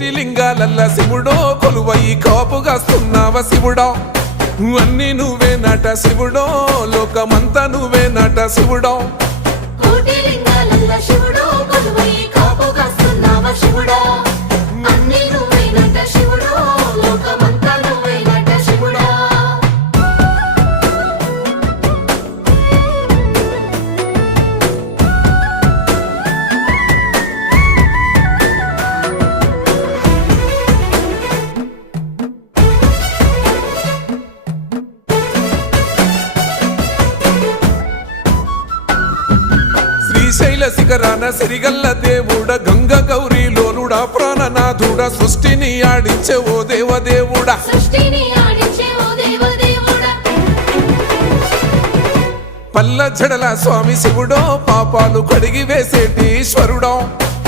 కోటి లింగాలల్ల శివుడో కొలువయి కాపుగాస్తున్నావ శివుడా అన్ని నువ్వే నట శివుడో లోకమంతా నువ్వే నట శివుడో కోటి లింగాలల్ల శివుడో కొలువయి కాపుగాస్తున్నావ శివుడా అన్ని నువ్వే నట శివుడో లోకమంతా నువ్వే నట శివుడా శ్రీశైల శిఖరాన సిరిగల్ల దేవుడ గంగ గౌరీ లోలుడా ప్రాణనాథుడా సృష్టిని ఆడించే ఓ దేవదేవుడా సృష్టిని ఆడించే ఓ దేవదేవుడా పల్ల జడల స్వామి శివుడో పాపాలు కడిగి వేసేటి ఈశ్వరుడో